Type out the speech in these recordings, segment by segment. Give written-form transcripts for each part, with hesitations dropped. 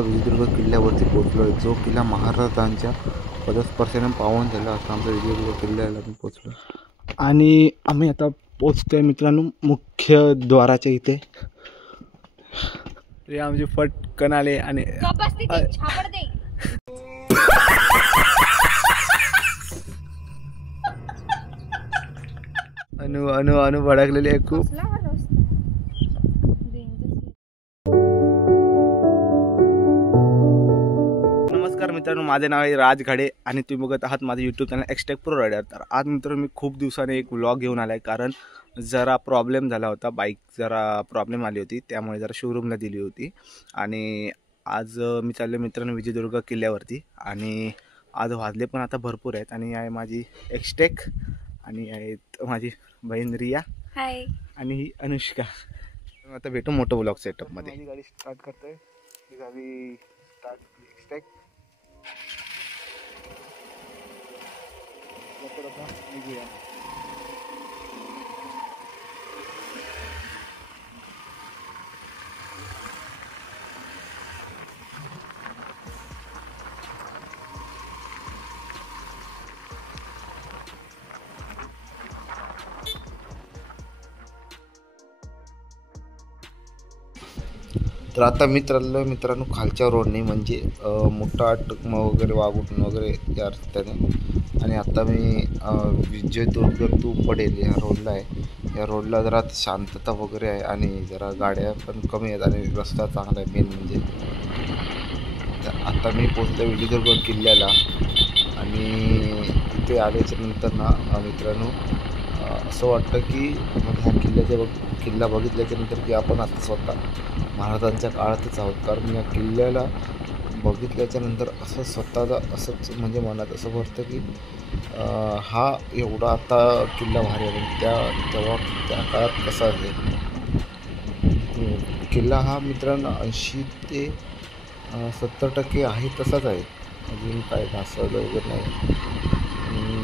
विजयदुर्ग किल्ल्यावरती पोहोचलो आहे, जो किल्ला महाराजांच्या पदस्पर्शाने पावन झाला असं आमचा विजयदुर्ग किल्ल्याला मी पोहोचलो. आणि आम्ही आता पोहोचतोय मित्रांनो मुख्य द्वाराच्या इथे. हे आमचे फटकन आले आणि अनु अनु अनु भडकलेली आहे खूप. नमस्कार मित्रांनो, माझे नाव आहे राज घाडे आणि तुम्ही बघत आहात माझे YouTube channel Xtech Pro Rider. तर आज मित्रांनो मी खूप दिवसाने एक व्लॉग घेऊन आला आहे, कारण जरा प्रॉब्लेम झाला होता, बाईक जरा प्रॉब्लेम आली होती, त्यामुळे जरा शोरूमला दिली होती. आणि आज मी चाललो मित्रांनो विजयदुर्ग किल्ल्यावरती. आणि आज वाजले पण आता भरपूर आहेत. आणि आहे माझी एक्सटेक आणि आहेत माझी बहीण रिया, हाय, आणि ही अनुष्का. आता भेटू मोठं व्लॉग सेटअप मध्ये. माझी गाडी स्टार्ट करतोय, ही गाडी स्टार्ट एक्सटेक. निघूया. तर आता मी चाललो मित्रांनो खालच्या रोडने, म्हणजे मोठा टकमा वगैरे वागून वगैरे या रस्त्याने. आणि आता मी विजयदुर्ग टू पडेल या रोडला आहे. या रोडला जरा शांतता वगैरे आहे आणि जरा गाड्या पण कमी आहेत आणि रस्ता चांगला आहे मेन म्हणजे. तर आता मी पोचतो विजयदुर्ग किल्ल्याला. आणि तिथे आल्याच्या नंतर ना मित्रांनो असं वाटतं की म्हणजे हा किल्ला बघितल्याच्या नंतर की आपण आता स्वतः महाराजांच्या काळातच आहोत. कारण या किल्ल्याला बघितल्याच्या नंतर असं स्वतःला असंच म्हणजे मनात असं वाटतं की हा एवढा आता किल्ला भारी आहे. तेव्हा त्या काळात कसा असेल. किल्ला हा मित्रांनो 80 ते 70% आहे तसाच आहे. अजून काय ढासळलं वगैरे नाही,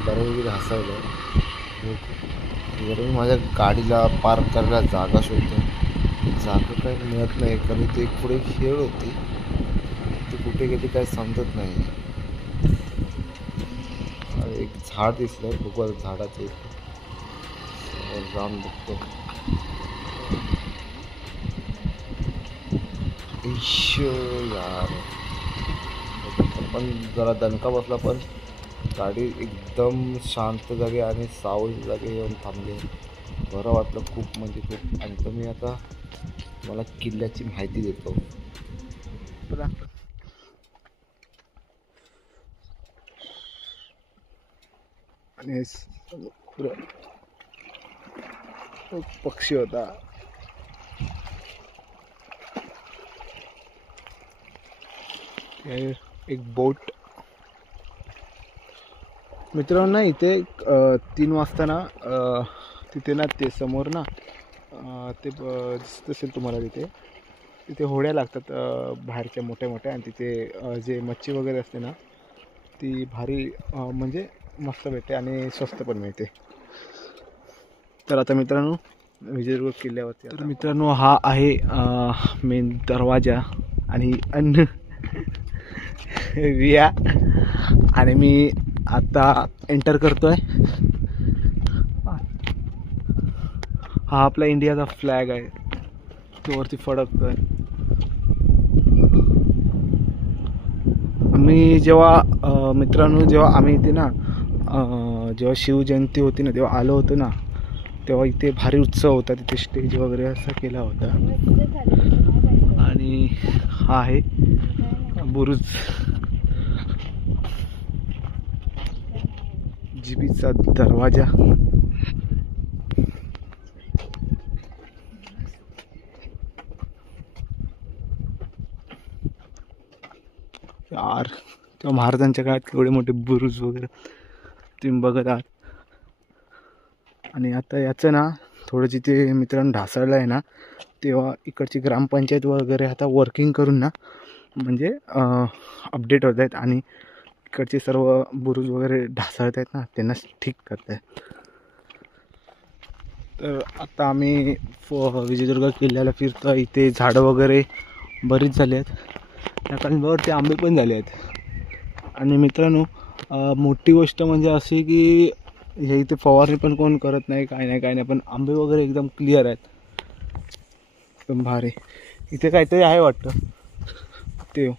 बऱ्यापैकी ढासळलं आहे. बरं, मी माझ्या गाडीला पार्क करायला जागा शोधतो. जागा काही मिळत नाही, कारण ते पुढे खेळ होती, ती कुठे गेली काही समजत नाही. एक झाड दिसलं, बघू झाडाचं एक जाऊन बघतो. यार पण जरा दणका बसला, पण गाडी एकदम शांत जागे आणि सावली जागे येऊन थांबली. बरं वाटलं खूप म्हणजे खूप. आणि तर मी आता मला किल्ल्याची माहिती देतो. आणि पक्षी होता. एक बोट मित्रांनो ना इथे 3 वाजता ना तिथे ना ते समोर ना ते दिसत असेल तुम्हाला, तिथे होड्या लागतात बाहेरच्या मोठ्या मोठ्या. आणि तिथे जे मच्छी वगैरे असते ना ती भारी म्हणजे मस्त भेटते आणि स्वस्त पण मिळते. तर आता मित्रांनो विजयदुर्ग किल्ल्यावरती. तर मित्रांनो हा आहे मेन दरवाजा. आणि अन्न रिया आणि मी आता एंटर करतोय. हा आपला इंडियाचा फ्लॅग आहे, तो वरती फडकतोय. मी जेव्हा मित्रांनो जेव्हा आम्ही इथे ना जेव्हा शिवजयंती होती ना तेव्हा आलो होतो ना, तेव्हा इथे भारी उत्सव होता. तिथे स्टेज वगैरे असा केला होता. आणि हा आहे बुरुज, जीबीचा दरवाजा. यार तेव्हा महाराजांच्या काळात केवढे मोठे बुरुज वगैरे तुम्ही बघत आहात. आणि आता याचं ना थोडं जिथे मित्रांनो ढासळलं आहे ना, तेव्हा इकडची ग्रामपंचायत वगैरे आता वर्किंग करून ना म्हणजे अपडेट होत आहेत आणि इकडचे सर्व बुरुज वगैरे ढासळत आहेत ना त्यांना ठीक करत आहेत. तर आता आम्ही विजयदुर्ग किल्ल्याला फिरतो. इथे झाडं वगैरे बरीच झाली आहेत. त्या कलमावरती आंबे पण झाले आहेत. आणि मित्रांनो मोठी गोष्ट म्हणजे अशी की हे इथे फवारणी पण कोण करत नाही, काय नाही, पण आंबे वगैरे एकदम क्लिअर आहेत, एकदम भारी. इथे काहीतरी आहे वाटतं ते.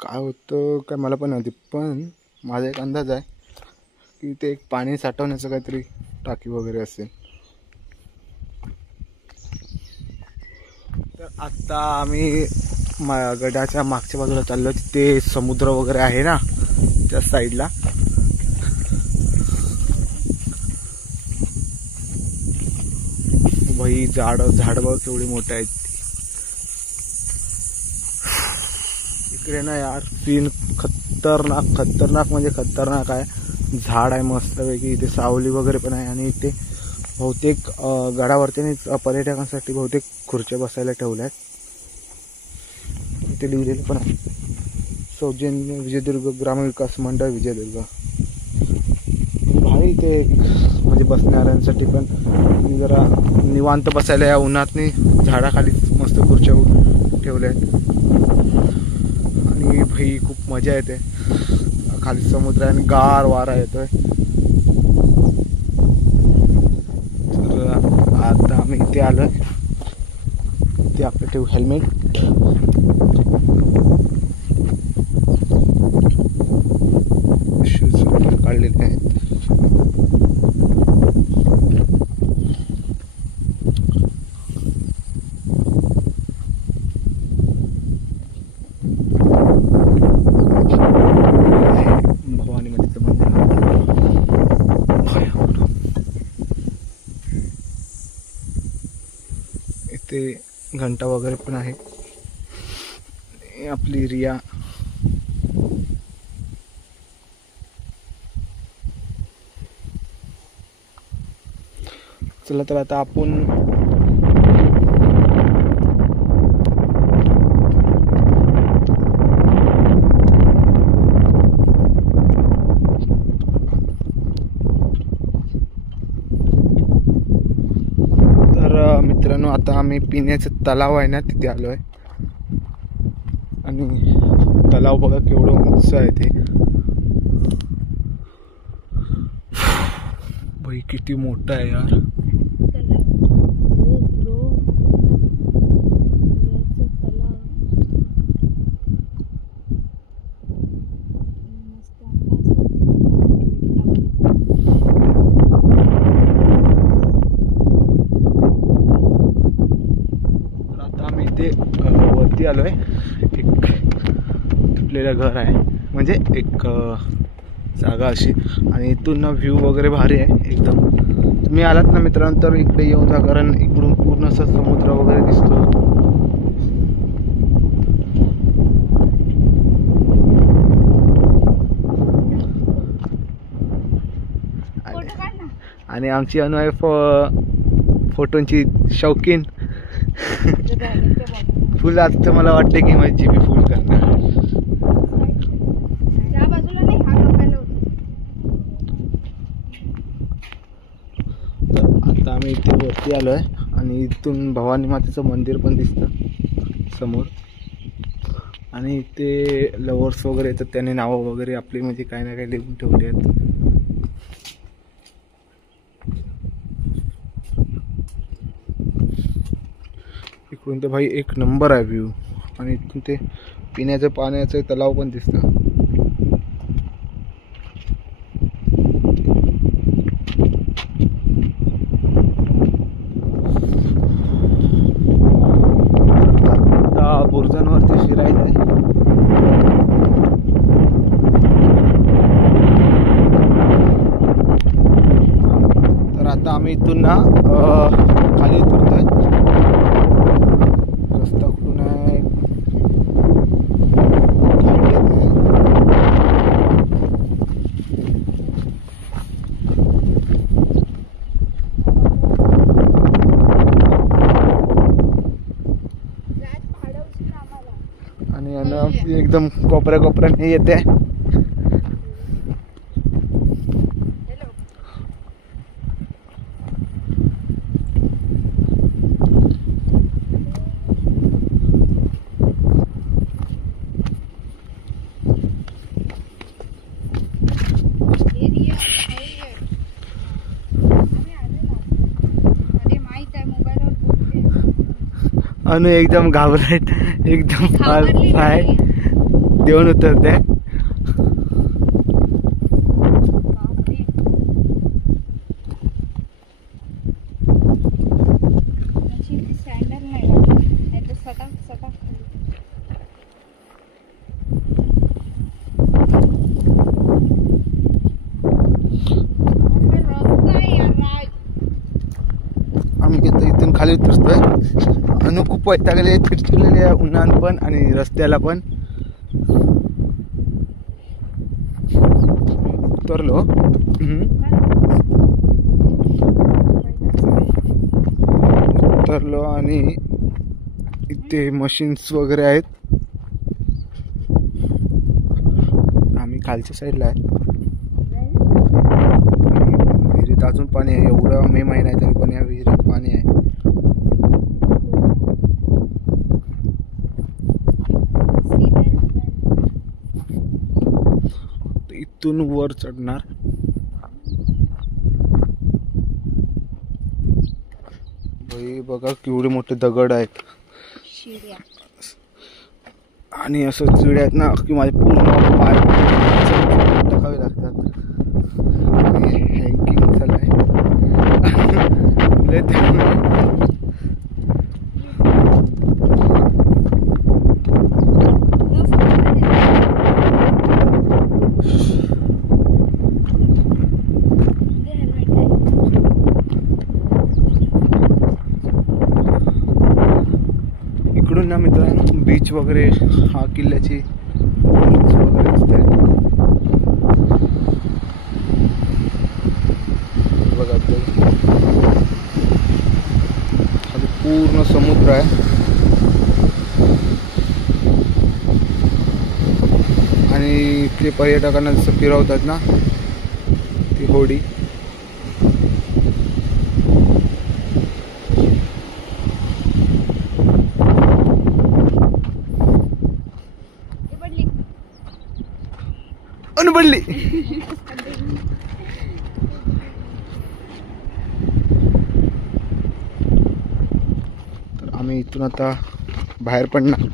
काय होतं काय मला पण माहिती, पण माझा एक अंदाज आहे की ते एक पाणी साठवण्याचं काहीतरी टाकी वगैरे असेल. तर आत्ता आम्ही गडाच्या मागच्या बाजूला चाललो, तिथे समुद्र वगैरे आहे ना त्या साईडला. भाई झाड बघ केवढी मोठे आहेत. इकडे ना यार सीन खतरनाक म्हणजे खतरनाक आहे. झाड आहे मस्तपैकी, इथे सावली वगैरे पण आहे. आणि इथे बहुतेक गडावरती पर्यटकांसाठी बहुतेक खुर्च्या बसायला ठेवल्या आहेत. इथे लिहिलेलं पण आहे सौजन्य विजयदुर्ग ग्रामविकास मंडळ विजयदुर्ग. भाई इथे म्हणजे बसणाऱ्यांसाठी पण जरा निवांत बसायला या उन्हातनी झाडाखाली मस्त खुर्च्या ठेवल्या आहेत. आणि भाई खूप मजा येते, खाली समुद्र आणि गार वारा येतोय. तर आता आम्ही इथे आलोय, ते आपलं ठेवू हेल्मेट. शूज काढलेले आहेत. इथे घंटा वगैरे पण आहे. आपली रिया चला तर आता आपण मित्रांनो आता आम्ही पिण्याचं तलाव आहे ना तिथे आलो आहे. आणि तलाव बघा केवढं उंच आहे ते. भाई किती मोठा आहे यार. वरती आलोय. एक तुटलेलं घर आहे म्हणजे एक जागा अशी, आणि इथून व्ह्यू वगैरे भारी आहे एकदम. तुम्ही आलात ना मित्रांनो तर इकडे येऊन जा, कारण इकडून पूर्ण असं समुद्र वगैरे दिसतो. आणि आमची अनु आहे फोटोंची शौकीन. फुल आता मला वाटते की माझी मी फुल करणार. आता आम्ही इथे वरती आलोय आणि इथून भवानी मातेचं मंदिर पण दिसतं समोर. आणि इथे लवर्स वगैरे येतात, त्याने नावं वगैरे आपली म्हणजे काही ना काही लिहून ठेवली आहेत. इकडून तर भाई एक नंबर आहे व्ह्यू. आणि इथून ते पिण्याचं पाण्याचं तलाव पण दिसतं. आता बुर्जांवरती शिरायचं आहे. तर आता आम्ही इथून ना खाली उतरतोय. रस्ता कुठून आहे आणि एकदम कोपऱ्याने येते. अनु एकदम घाबरट, एकदम घाबरली पाय नाही. देऊन उतरते. बापरे. अशी ती सॅन्डल नाही घालत. नाही तर सटाक सटाक खाली. अरे रस्ता आहे यार राज. आम्ही इथून खाली उतरतोय. अनु खूप वैतागले, चिडचिडलेले आहे उन्हान पण आणि रस्त्याला पण. उतरलो. उतरलो आणि इथे मशीन्स वगैरे आहेत. आम्ही खालच्या साईडला आहे. विहिरीत अजून पाणी आहे. एवढं मे महिना आहे तरी पण या विहिरीत पाणी आहे. इथून वर चढणार. भाई बघा केवढे मोठे दगड आहेत शिड्या. आणि असं चिड्या आहेत ना की माझे पूर्ण पाय टाकावे लागतात. हँकिंग झालंय. इकडून ना मित्रांनो बीच वगैरे हा किल्ल्याची वगैरे दिसत आहेत. बघा खाली पूर्ण समुद्र आहे आणि इथले पर्यटकांना जसं फिरवतात ना ती होडी. पडली. तर आम्ही इथून आता बाहेर पडणार.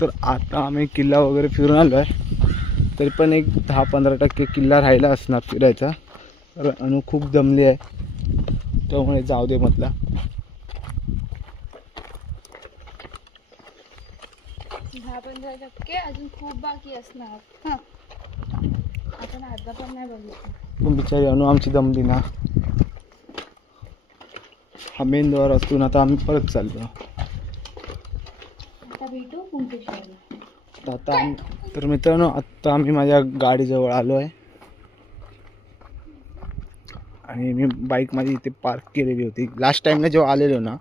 तर आता आम्ही किल्ला वगैरे फिरून आलो आहे. तरी पण एक 10-15% किल्ला राहिला असणार फिरायचा. तर अनु खूप दमली आहे त्यामुळे जाऊ दे म्हटलं. 10-15% अजून खूप बाकी असणार. आपण अर्धा पण नाही बघितलं. पण बिचारी अनु आमची दमली ना. हा मेन द्वार असून आता आम्ही परत चाललो. आता भेटू कुंकेश्वरला. तर मित्रांनो आत्ता आम्ही माझ्या गाडीजवळ आलो आहे आणि मी बाईक माझी इथे पार्क केलेली होती. लास्ट टाईमला जेव्हा आलेलो ना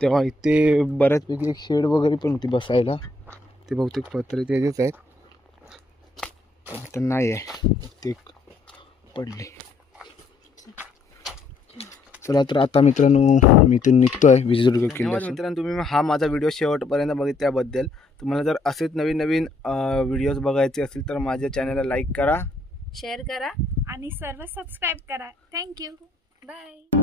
तेव्हा इथे बऱ्याचपैकी एक शेड वगैरे पण होती बसायला. ते बहुतेक पत्रे त्याचेच आहेत. आता नाही आहे, बहुतेक पडली. चला तर आता मित्रांनो मी इथून निघतोय विजयदुर्ग किल्ल्यातून. मित्रांनो तुम्ही हा माझा व्हिडिओ शेवटपर्यंत बघितल्याबद्दल. तुम्हाला जर असेच नवीन नवीन व्हिडिओज बघायचे असतील तर माझ्या चॅनलला लाईक करा, शेअर करा आणि सर्व सबस्क्राईब करा. थँक्यू. बाय.